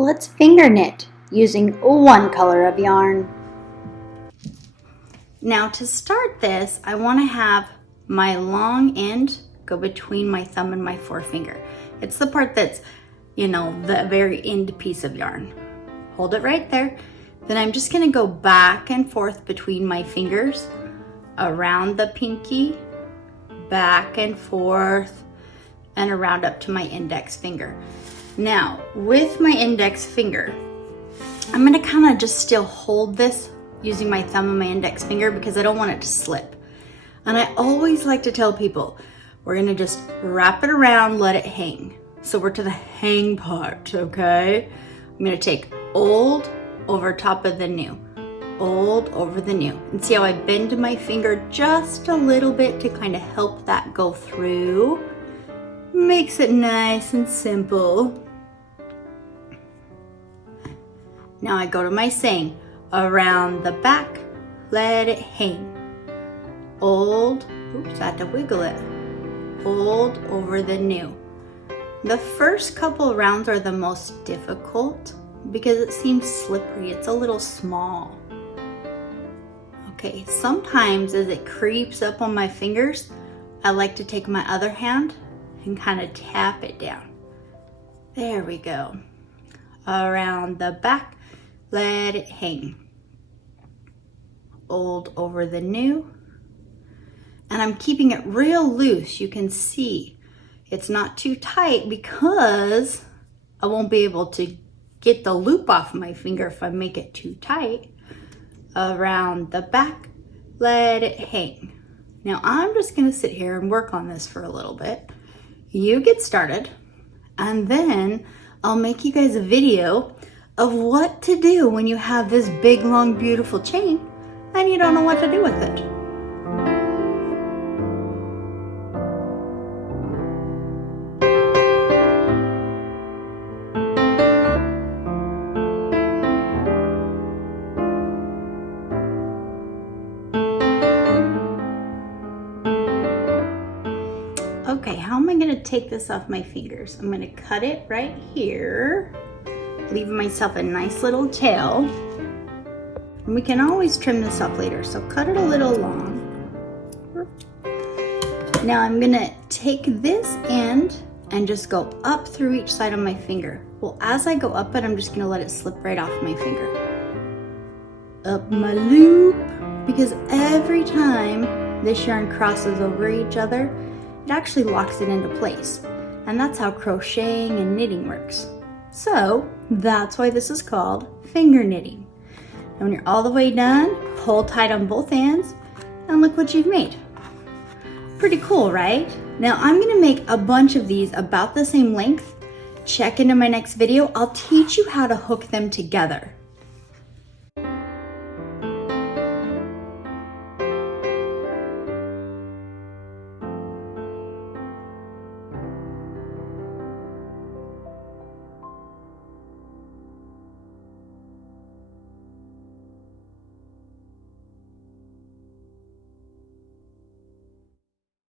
Let's finger knit using one color of yarn. Now to start this, I want to have my long end go between my thumb and my forefinger. It's the part that's, the very end piece of yarn. Hold it right there. Then I'm just going to go back and forth between my fingers, around the pinky, back and forth, and around up to my index finger. Now, with my index finger, I'm going to kind of just still hold this using my thumb and my index finger because I don't want it to slip. And I always like to tell people, we're going to just wrap it around, let it hang. So we're to the hang part, okay? I'm going to take old over top of the new, old over the new. And see how I bend my finger just a little bit to kind of help that go through? Makes it nice and simple. Now I go to my saying, around the back, let it hang. Old, oops, I had to wiggle it. Old over the new. The first couple rounds are the most difficult because it seems slippery. It's a little small. Okay, sometimes as it creeps up on my fingers, I like to take my other hand and kind of tap it down. There we go. Around the back, let it hang. Old over the new. And I'm keeping it real loose. You can see it's not too tight because I won't be able to get the loop off my finger if I make it too tight. Around the back, let it hang. Now I'm just gonna sit here and work on this for a little bit. You get started, and then I'll make you guys a video of what to do when you have this big, long, beautiful chain and you don't know what to do with it. Okay, how am I going to take this off my fingers? I'm going to cut it right here, leaving myself a nice little tail. And we can always trim this off later, so cut it a little long. Now I'm going to take this end and just go up through each side of my finger. Well, as I go up it, I'm just going to let it slip right off my finger. Up my loop, because every time this yarn crosses over each other, it actually locks it into place. And that's how crocheting and knitting works. So that's why this is called finger knitting. And when you're all the way done, hold tight on both ends and look what you've made. Pretty cool, right? Now I'm gonna make a bunch of these about the same length. Check into my next video. I'll teach you how to hook them together.